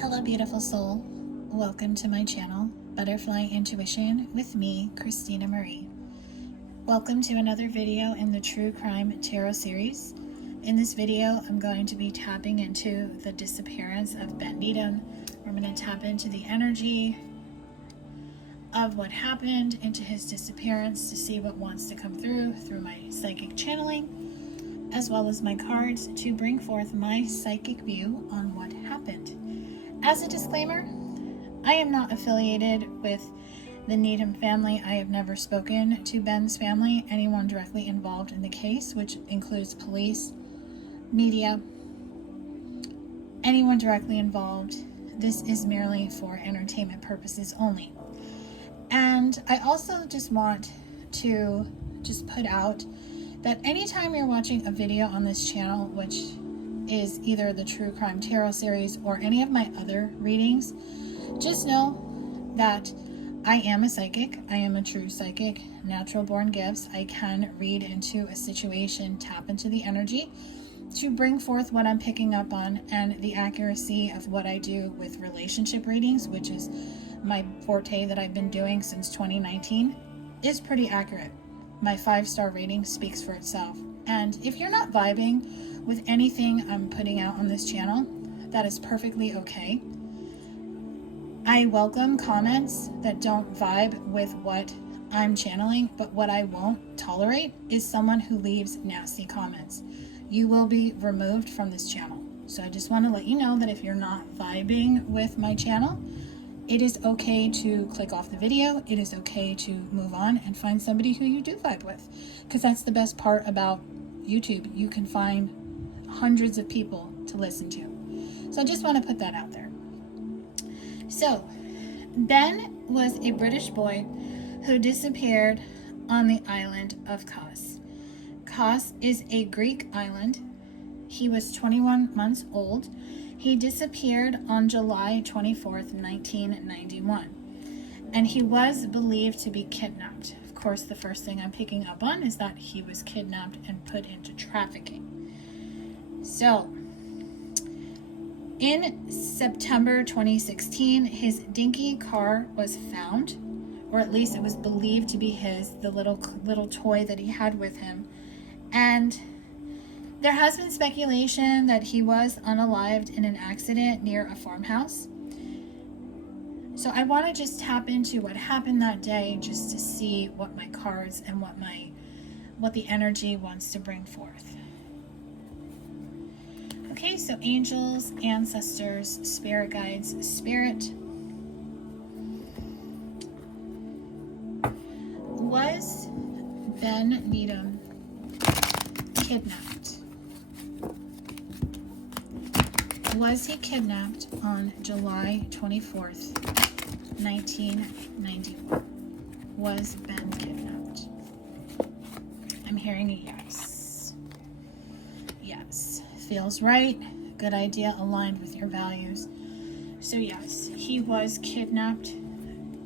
Hello, beautiful soul. Welcome to my channel, Butterfly Intuition, with me, Christina Marie. Welcome to another video in the True Crime Tarot series. In this video, I'm going to be tapping into the disappearance of Ben Needham. We're going to tap into the energy of what happened, into his disappearance, to see what wants to come through my psychic channeling, as well as my cards, to bring forth my psychic view on what happened. As a disclaimer, I am not affiliated with the Needham family. I have never spoken to Ben's family, anyone directly involved in the case, which includes police, media, anyone directly involved. This is merely for entertainment purposes only. And I also just want to put out that anytime you're watching a video on this channel, which is either the True Crime Tarot series or any of my other readings, just know that I am a psychic. I am a true psychic, natural born gifts. I can read into a situation, tap into the energy to bring forth what I'm picking up on, and the accuracy of what I do with relationship readings, which is my forte that I've been doing since 2019, is pretty accurate. My 5-star rating speaks for itself. And if you're not vibing with anything I'm putting out on this channel, that is perfectly okay. I welcome comments that don't vibe with what I'm channeling, but what I won't tolerate is someone who leaves nasty comments. You will be removed from this channel. So I just want to let you know that if you're not vibing with my channel, it is okay to click off the video. It is okay to move on and find somebody who you do vibe with, because that's the best part about YouTube. You can find hundreds of people to listen to. So I just want to put that out there. So Ben was a British boy who disappeared on the island of Kos. Kos is a Greek island. He was 21 months old. He disappeared on July 24th, 1991. And he was believed to be kidnapped. Of course, the first thing I'm picking up on is that he was kidnapped and put into trafficking. So, in September 2016, his dinky car was found, or at least it was believed to be his, the little toy that he had with him. And there has been speculation that he was unalived in an accident near a farmhouse. So I want to just tap into what happened that day, just to see what my cards and what the energy wants to bring forth. Okay, so angels, ancestors, spirit guides, spirit. Was Ben Needham kidnapped? Was he kidnapped on July 24th, 1991? Was Ben kidnapped? I'm hearing a yes. Yes. Feels right. Good idea, aligned with your values. So yes, he was kidnapped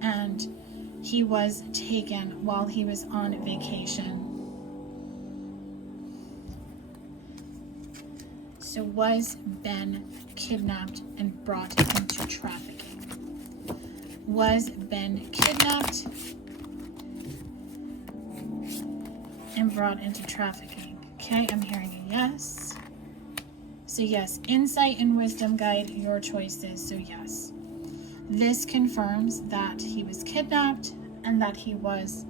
and he was taken while he was on vacation. So was Ben kidnapped and brought into trafficking? Was Ben kidnapped and brought into trafficking? Okay, I'm hearing a yes. So yes, insight and wisdom guide your choices. So yes, this confirms that he was kidnapped and that he was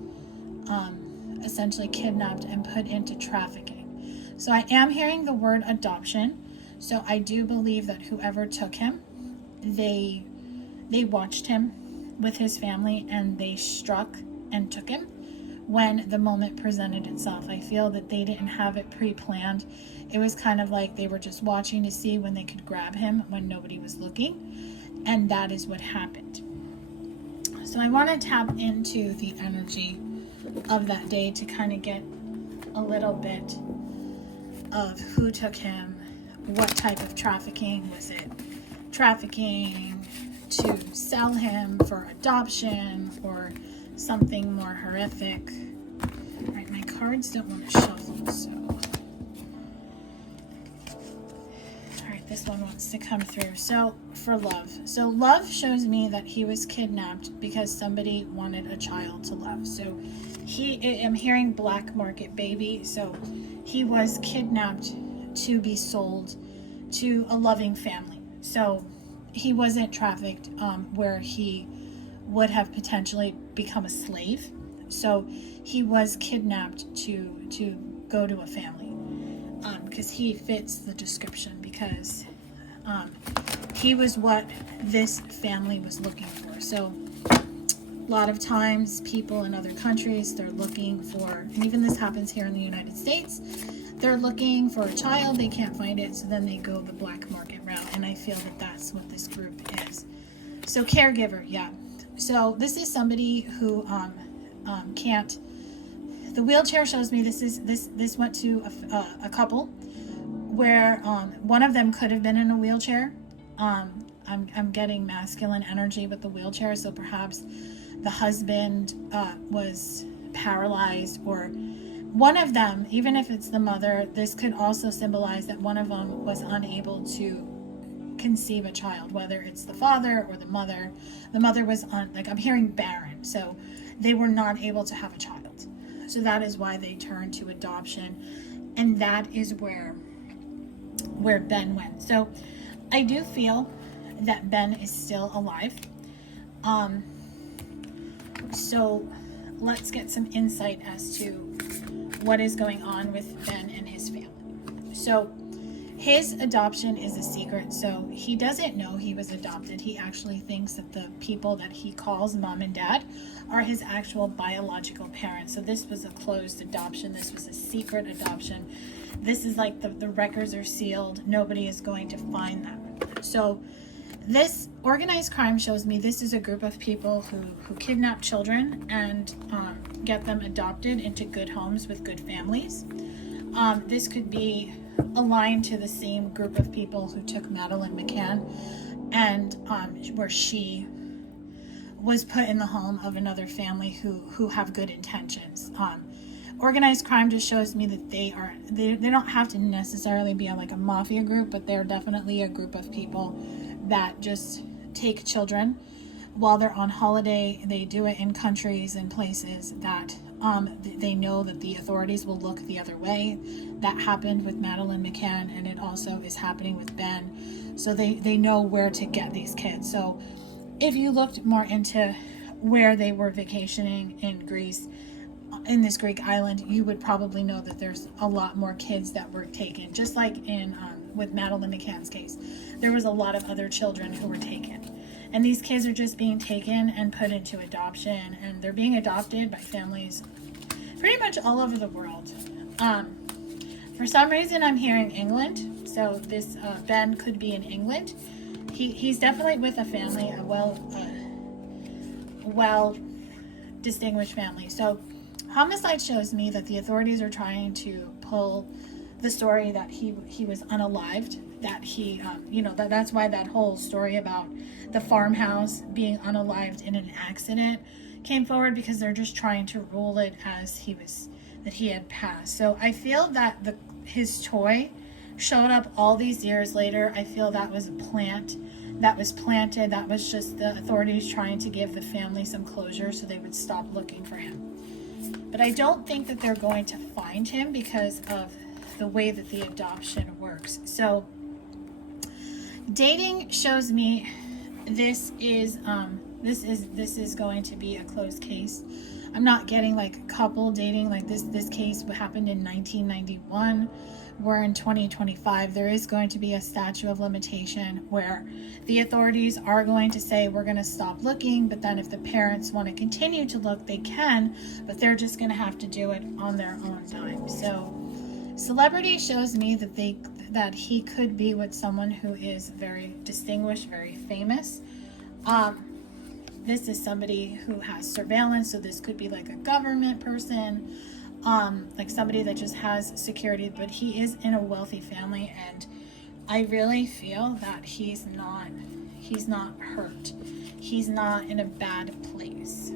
essentially kidnapped and put into trafficking. So I am hearing the word adoption. So I do believe that whoever took him, they watched him with his family and they struck and took him when the moment presented itself. I feel that they didn't have it pre-planned. It was kind of like they were just watching to see when they could grab him when nobody was looking. And that is what happened. So I want to tap into the energy of that day to kind of get a little bit of who took him, what type of trafficking. Was it trafficking to sell him for adoption or something more horrific? All right, my cards don't want to shuffle, so this one wants to come through. So for love. So love shows me that he was kidnapped because somebody wanted a child to love. So I'm hearing black market baby. So he was kidnapped to be sold to a loving family. So he wasn't trafficked where he would have potentially become a slave. So he was kidnapped to go to a family because he fits the description, because he was what this family was looking for. So a lot of times people in other countries, they're looking for, and even this happens here in the United States, they're looking for a child, they can't find it, so then they go the black market route, and I feel that that's what this group is. So caregiver, yeah. So this is somebody who can't. The wheelchair shows me this went to a couple where one of them could have been in a wheelchair. I'm getting masculine energy with the wheelchair, so perhaps the husband was paralyzed, or one of them, even if it's the mother, this could also symbolize that one of them was unable to conceive a child, whether it's the father or the mother. The mother was I'm hearing barren, so they were not able to have a child. So that is why they turned to adoption, and that is where Ben went. So I do feel that Ben is still alive. So let's get some insight as to what is going on with Ben and his family. So his adoption is a secret, so he doesn't know he was adopted. He actually thinks that the people that he calls mom and dad are his actual biological parents. So this was a closed adoption. This was a secret adoption. This is like the records are sealed. Nobody is going to find them. So this organized crime shows me this is a group of people who kidnap children and get them adopted into good homes with good families. This could be aligned to the same group of people who took Madeleine McCann and where she was put in the home of another family who have good intentions. Organized crime just shows me that they don't have to necessarily be like a mafia group, but they're definitely a group of people that just take children while they're on holiday. They do it in countries and places that they know that the authorities will look the other way. That happened with Madeleine McCann, and it also is happening with Ben. So they know where to get these kids. So if you looked more into where they were vacationing in Greece, in this Greek island, you would probably know that there's a lot more kids that were taken. Just like in with Madeleine McCann's case, there was a lot of other children who were taken. And these kids are just being taken and put into adoption, and they're being adopted by families pretty much all over the world. For some reason, I'm hearing England. So this Ben could be in England. He's definitely with a family, a well distinguished family. So homicide shows me that the authorities are trying to pull the story that he was unalived, that he, that's why that whole story about the farmhouse being unalived in an accident came forward, because they're just trying to rule it as that he had passed. So I feel that his toy showed up all these years later. I feel that was a plant that was planted. That was just the authorities trying to give the family some closure so they would stop looking for him. But I don't think that they're going to find him because of the way that the adoption works. So dating shows me this is going to be a closed case. I'm not getting like couple dating like this. This case happened in 1991. We're in 2025. There is going to be a statute of limitation where the authorities are going to say we're going to stop looking, but then if the parents want to continue to look, they can, but they're just going to have to do it on their own time. So celebrity shows me that he could be with someone who is very distinguished, very famous. This is somebody who has surveillance, so this could be like a government person, like somebody that just has security, but he is in a wealthy family, and I really feel that he's not hurt. He's not in a bad place.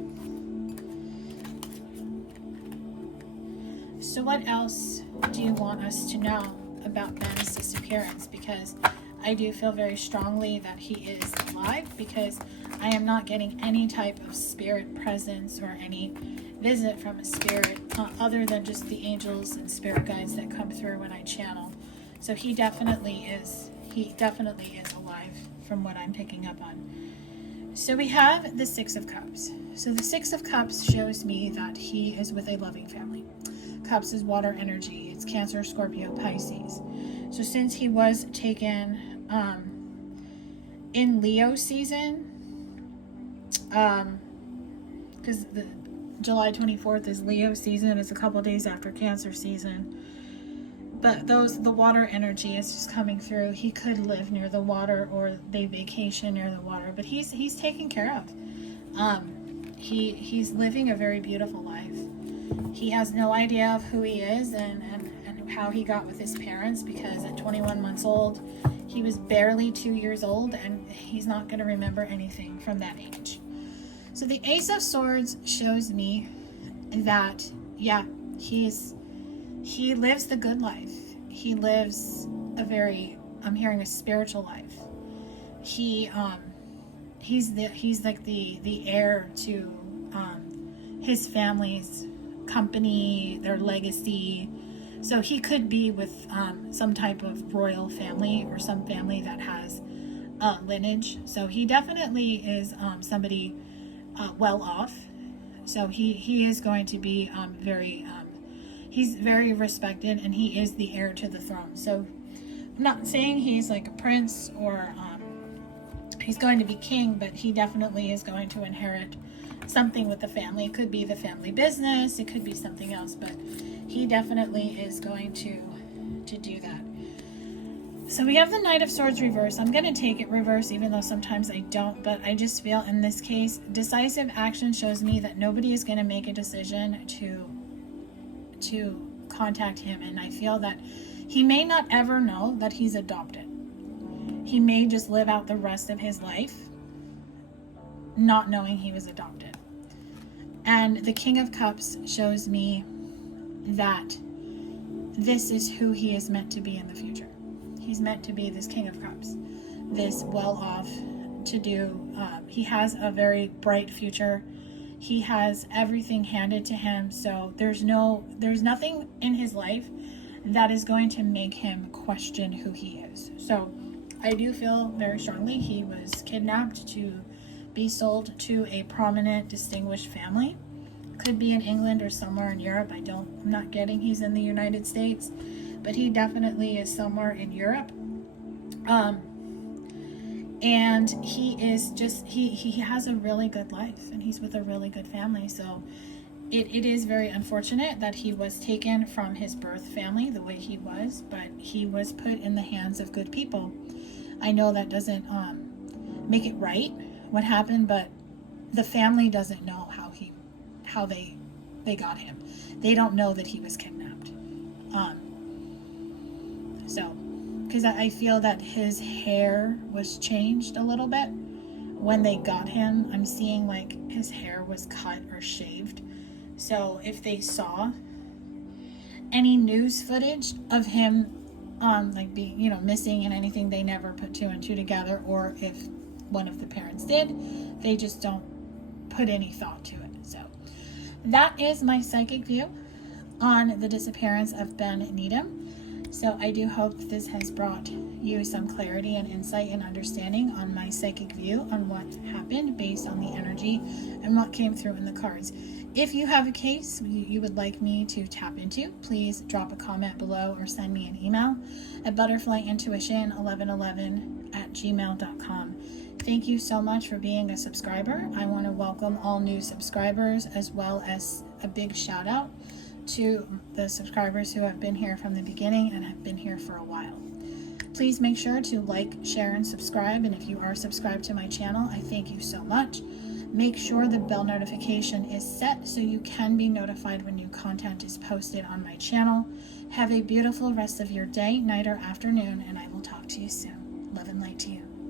So what else do you want us to know about Ben's disappearance? Because I do feel very strongly that he is alive, because I am not getting any type of spirit presence or any visit from a spirit other than just the angels and spirit guides that come through when I channel. So he definitely is alive from what I'm picking up on. So we have the Six of Cups. So the Six of Cups shows me that he is with a loving family. Cups is water energy. It's Cancer, Scorpio, Pisces. So since he was taken in Leo season, because the July 24th is Leo season, it's a couple days after Cancer season, but the water energy is just coming through. He could live near the water, or they vacation near the water, but he's taken care of. He's living a very beautiful life. He has no idea of who he is and how he got with his parents, because at 21 months old, he was barely 2 years old, and he's not going to remember anything from that age. So the Ace of Swords shows me that, yeah, he lives the good life. He lives a very, I'm hearing, a spiritual life. He's like the heir to his family's company, their legacy. So he could be with some type of royal family, or some family that has lineage. So he definitely is somebody well off. So he is going to be he's very respected, and he is the heir to the throne. So I'm not saying he's like a prince, or he's going to be king, but he definitely is going to inherit something with the family. It could be the family business, it could be something else, but he definitely is going to do that. So we have the Knight of Swords reverse. I'm going to take it reverse, even though sometimes I don't, but I just feel in this case, decisive action shows me that nobody is going to make a decision to contact him, and I feel that he may not ever know that he's adopted. He may just live out the rest of his life not knowing he was adopted. And the King of Cups shows me that this is who he is meant to be in the future. He's meant to be this King of Cups, this well-off to-do. He has a very bright future. He has everything handed to him, so there's nothing in his life that is going to make him question who he is. So I do feel very strongly he was kidnapped to be sold to a prominent, distinguished family. Could be in England or somewhere in Europe. I'm not getting he's in the United States, but he definitely is somewhere in Europe. And he is just, he has a really good life, and he's with a really good family. So it is very unfortunate that he was taken from his birth family the way he was, but he was put in the hands of good people. I know that doesn't make it right what happened, but the family doesn't know how they got him. They don't know that he was kidnapped. So because I feel that his hair was changed a little bit when they got him. I'm seeing like his hair was cut or shaved. So if they saw any news footage of him like being, missing and anything, they never put two and two together, or if one of the parents did, they just don't put any thought to it. So that is my psychic view on the disappearance of Ben Needham. So I do hope this has brought you some clarity and insight and understanding on my psychic view on what happened based on the energy and what came through in the cards. If you have a case you would like me to tap into, please drop a comment below or send me an email at butterflyintuition1111@gmail.com. Thank you so much for being a subscriber. I want to welcome all new subscribers, as well as a big shout out to the subscribers who have been here from the beginning and have been here for a while. Please make sure to like, share, and subscribe. And if you are subscribed to my channel, I thank you so much. Make sure the bell notification is set so you can be notified when new content is posted on my channel. Have a beautiful rest of your day, night, or afternoon, and I will talk to you soon. Love and light to you.